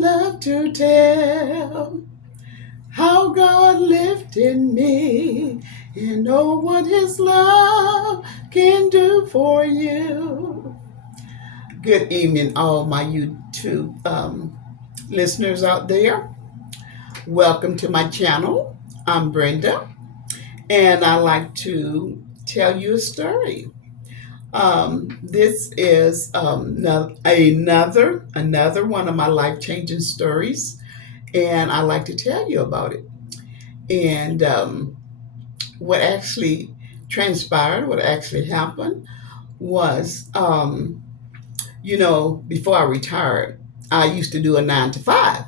love to tell how God lifted me and know what His love can do for you. Good evening, all my YouTube listeners out there. Welcome to my channel. I'm Brenda, and I like to tell you a story. This is another one of my life changing stories, and I like to tell you about it. And what actually transpired, what actually happened was, before I retired, I used to do a 9 to 5.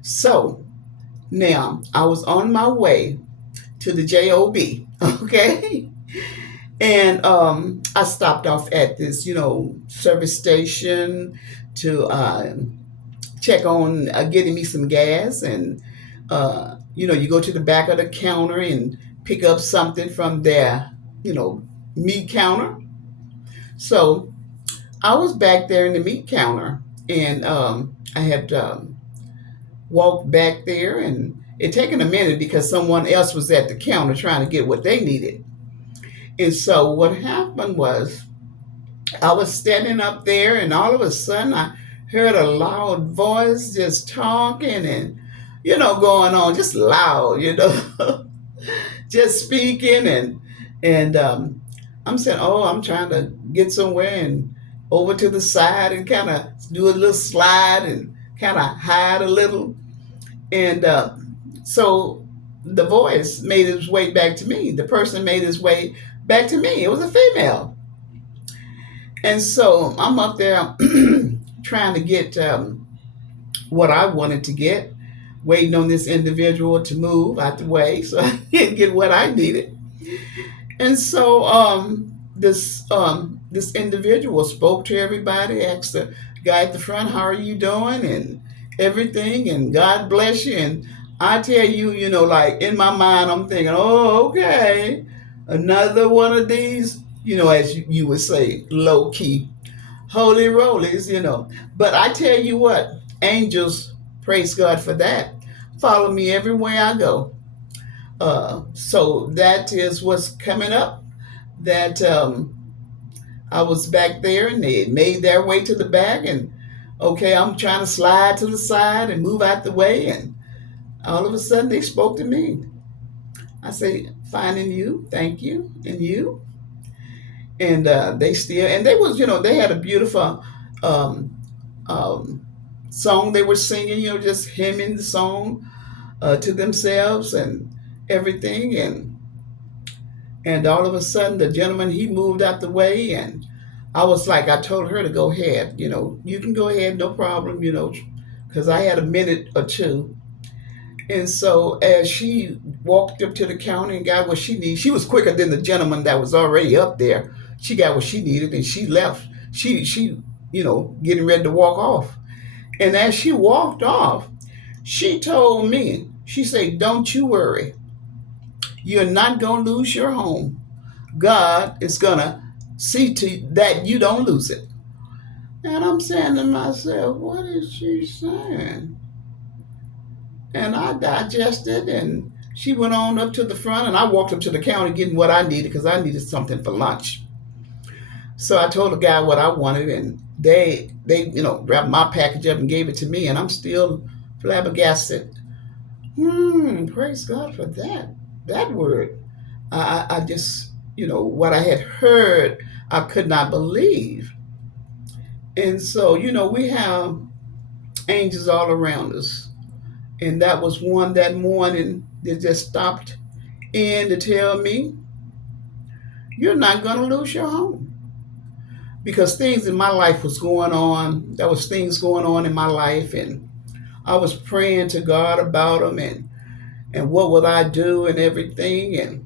So now I was on my way to the job, okay, and I stopped off at this, service station to check on getting me some gas, and you go to the back of the counter and pick up something from their, meat counter. So I was back there in the meat counter, and I had walked back there, and it taken a minute because someone else was at the counter trying to get what they needed. And so what happened was I was standing up there, and all of a sudden I heard a loud voice just talking and, going on just loud, just speaking. And I'm saying, oh, I'm trying to get somewhere and over to the side and kind of do a little slide and kind of hide a little. And so the voice made its way back to me. The person made his way back to me. It was a female. And so I'm up there trying to get what I wanted to get, waiting on this individual to move out the way so I could get what I needed. And so this individual spoke to everybody, asked the guy at the front, "How are you doing?" and everything, and God bless you. And I tell you, like in my mind, I'm thinking, "Oh, okay, another one of these." As you would say, low key, holy rollies. But I tell you what, angels, praise God for that, follow me everywhere I go. So that is what's coming up. That I was back there, and they made their way to the back, and okay, I'm trying to slide to the side and move out the way, and all of a sudden they spoke to me. I say, "Finding you, thank you, and you." And they still, and they was, they had a beautiful um, um, song they were singing, just hymning the song to themselves and everything. And all of a sudden, the gentleman, he moved out the way, and I was like, I told her to go ahead, you can go ahead, no problem, because I had a minute or two. And so as she walked up to the counter and got what she needed, she was quicker than the gentleman that was already up there. She got what she needed and she left. She getting ready to walk off. And as she walked off, she told me, she said, "Don't you worry. You're not going to lose your home. God is going to see to that you don't lose it." And I'm saying to myself, what is she saying? And I digested, and she went on up to the front, and I walked up to the counter getting what I needed because I needed something for lunch. So I told the guy what I wanted, and they wrapped my package up and gave it to me, and I'm still flabbergasted. Praise God for that word. I just, what I had heard, I could not believe. And so, we have angels all around us. And that was one that morning that just stopped in to tell me, "You're not going to lose your home." Because things in my life was going on. There was things going on in my life, and I was praying to God about them, and what would I do and everything. And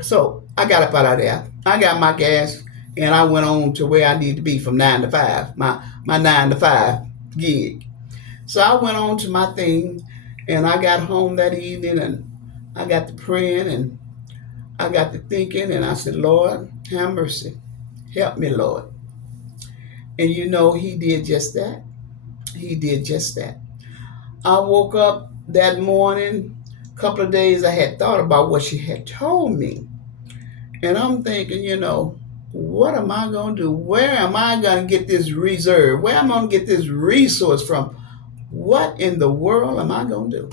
so I got up out of there. I got my gas, and I went on to where I need to be from 9 to 5, my 9 to 5 gig. So I went on to my thing, and I got home that evening, and I got to praying, and I got to thinking, and I said, "Lord, have mercy. Help me, Lord." And He did just that. He did just that. I woke up that morning, a couple of days I had thought about what she had told me. And I'm thinking, what am I going to do? Where am I going to get this reserve? Where am I going to get this resource from? What in the world am I going to do?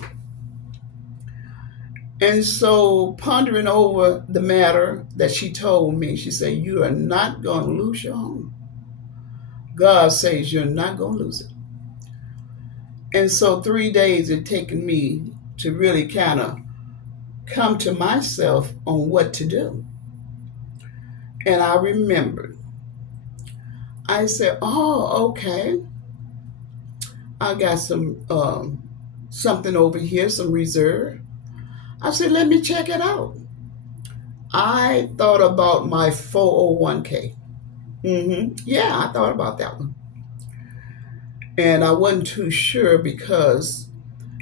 And so, pondering over the matter that she told me, she said, "You are not going to lose your home. God says you're not going to lose it." And so, 3 days it taken me to really kind of come to myself on what to do. And I remembered, I said, "Oh, okay. I got something over here, some reserve." I said, "Let me check it out." I thought about my 401k. Yeah, I thought about that one. And I wasn't too sure because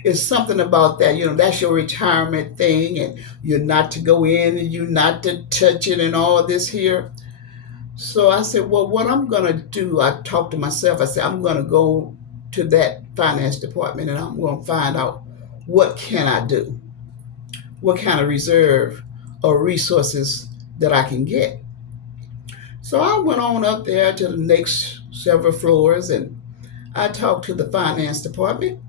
it's something about that, that's your retirement thing, and you're not to go in and you're not to touch it and all this here. So I said, well, what I'm going to do, I talked to myself. I said, I'm going to go to that finance department and I'm going to find out what can I do? What kind of reserve or resources that I can get? So I went on up there to the next several floors and I talked to the finance department.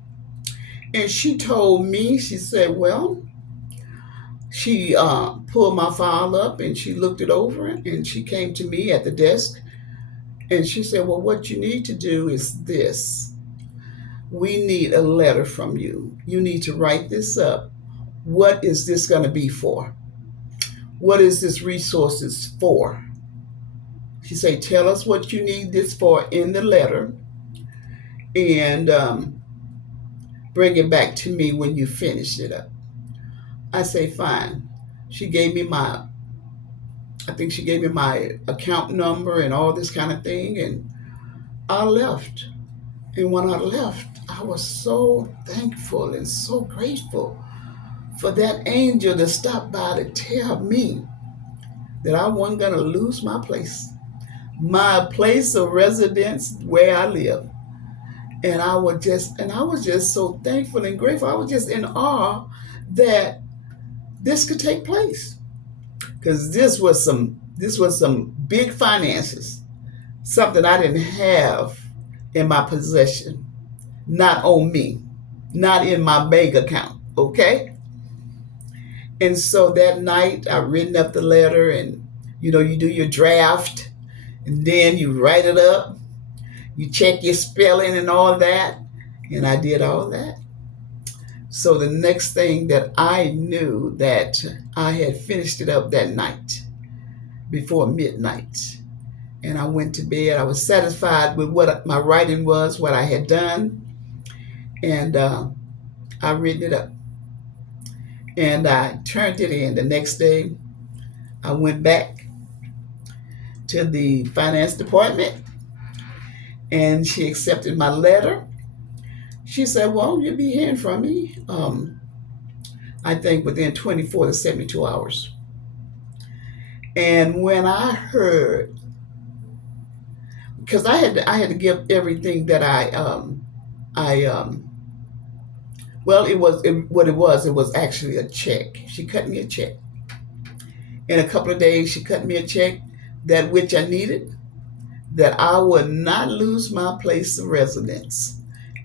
And she told me, she said, well, she pulled my file up and she looked it over and she came to me at the desk and she said, well, what you need to do is this. We need a letter from you. You need to write this up. What is this going to be for? What is this resources for? She said, tell us what you need this for in the letter and bring it back to me when you finish it up. I say, fine. She gave me I think she gave me my account number and all this kind of thing. And I left. And when I left, I was so thankful and so grateful for that angel to stop by to tell me that I wasn't going to lose my place of residence where I live. And I was just so thankful and grateful. I was just in awe that this could take place because this was some big finances, something I didn't have in my possession, not on me, not in my bank account. Okay. And so that night I written up the letter and you do your draft and then you write it up, you check your spelling and all that. And I did all that. So the next thing that I knew that I had finished it up that night before midnight. And I went to bed. I was satisfied with what my writing was, what I had done. And I written it up. And I turned it in. The next day, I went back to the finance department and she accepted my letter. She said, well, you'll be hearing from me, I think within 24 to 72 hours. And when I heard, because I had to give everything that I well, it was actually a check. She cut me a check. In a couple of days, she cut me a check that which I needed, that I would not lose my place of residence.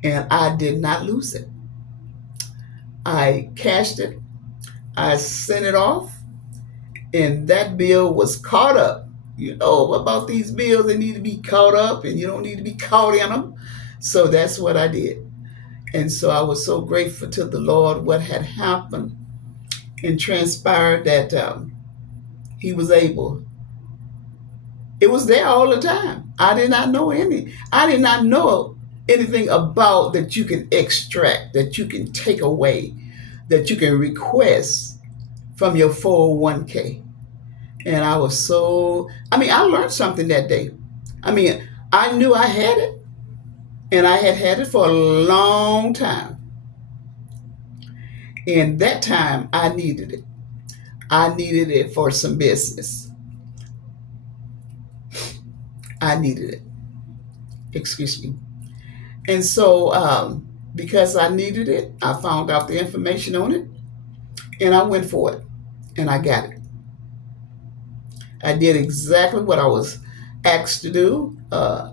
And I did not lose it. I cashed it, I sent it off, and that bill was caught up. About these bills, they need to be caught up, and you don't need to be caught in them. So that's what I did. And so I was so grateful to the Lord what had happened and transpired that He was able. It was there all the time. I did not know anything about that you can extract, that you can take away, that you can request from your 401k. And I learned something that day. I knew I had it, and I had it for a long time. And that time I needed it. I needed it for some business. I needed it. Excuse me. And so, because I needed it, I found out the information on it and I went for it and I got it. I did exactly what I was asked to do,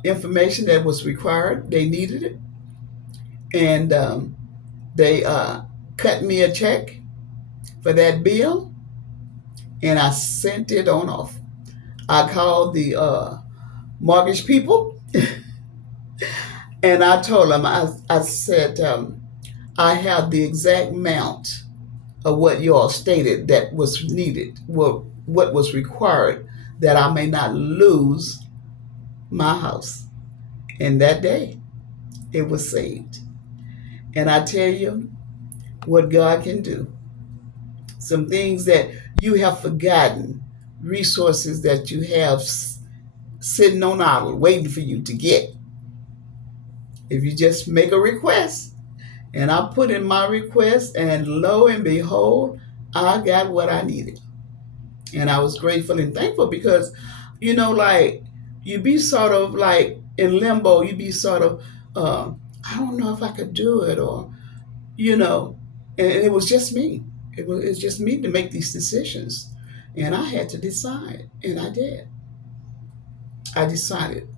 information that was required. They needed it. And they cut me a check for that bill and I sent it on off. I called the mortgage people and I told them, I said, I have the exact amount of what you all stated that was needed, what was required, that I may not lose my house. And that day, it was saved. And I tell you what God can do. Some things that you have forgotten, resources that you have sitting on idle, waiting for you to get. If you just make a request, and I put in my request, and lo and behold, I got what I needed. And I was grateful and thankful because, like, you be sort of like in limbo, you be sort of, I don't know if I could do it, or, you know, and it was just me. It's just me to make these decisions. And I had to decide, and I did. I decided.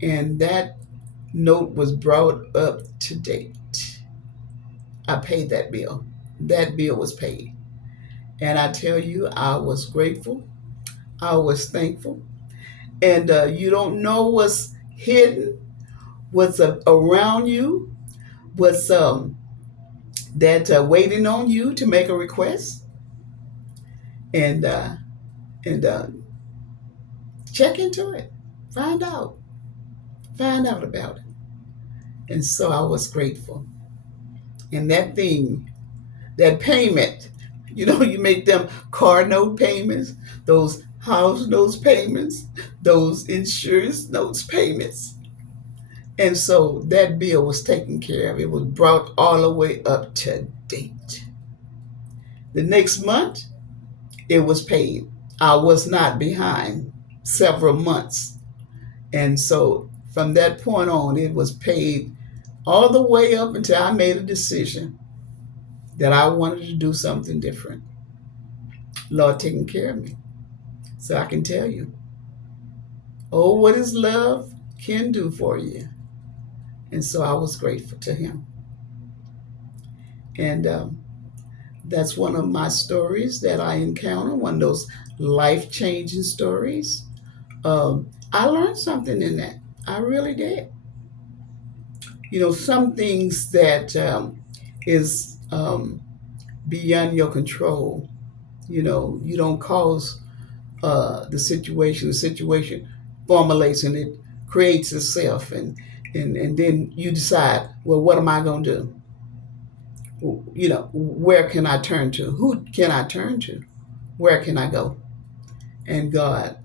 And that note was brought up to date. I paid that bill. That bill was paid. And I tell you, I was grateful. I was thankful. And you don't know what's hidden, what's around you, what's that waiting on you to make a request. And and check into it. Find out. Find out about it. And so I was grateful. And that thing, that payment, you make them car note payments, those house notes payments, those insurance notes payments. And so that bill was taken care of. It was brought all the way up to date. The next month, it was paid. I was not behind several months. And so from that point on, it was paid all the way up until I made a decision that I wanted to do something different. Lord taking care of me. So I can tell you, oh, what His love can do for you. And so I was grateful to Him. And that's one of my stories that I encounter, one of those life changing stories. I learned something in that. I really did. Some things that is beyond your control. You don't cause the situation. The situation formulates and it creates itself, and then you decide, well, what am I going to do? Where can I turn to? Who can I turn to? Where can I go? And God,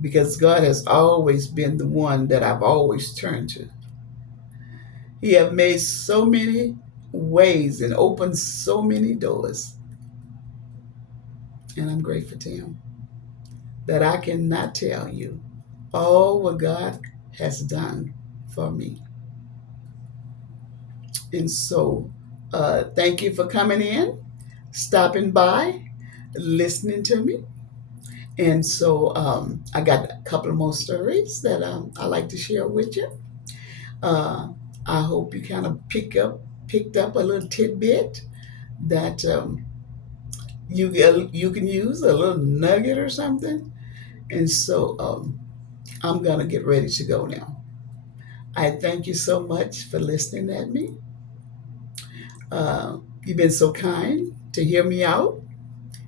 because God has always been the one that I've always turned to. He have made so many ways and opened so many doors. And I'm grateful to Him that I cannot tell you all what God has done for me. And so, thank you for coming in, stopping by, listening to me. And so, I got a couple of more stories that I like to share with you. Uh, I hope you kind of picked up a little tidbit that you can use, a little nugget or something. And so, I'm gonna get ready to go now. I thank you so much for listening at me. You've been so kind to hear me out,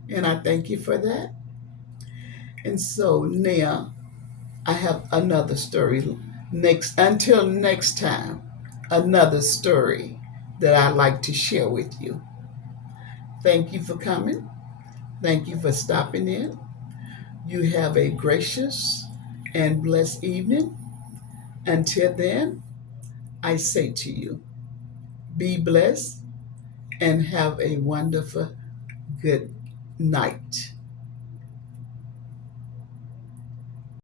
and I thank you for that. And so now I have another story next. Until next time, another story that I'd like to share with you. Thank you for coming. Thank you for stopping in. You have a gracious and blessed evening. Until then, I say to you, be blessed and have a wonderful good night.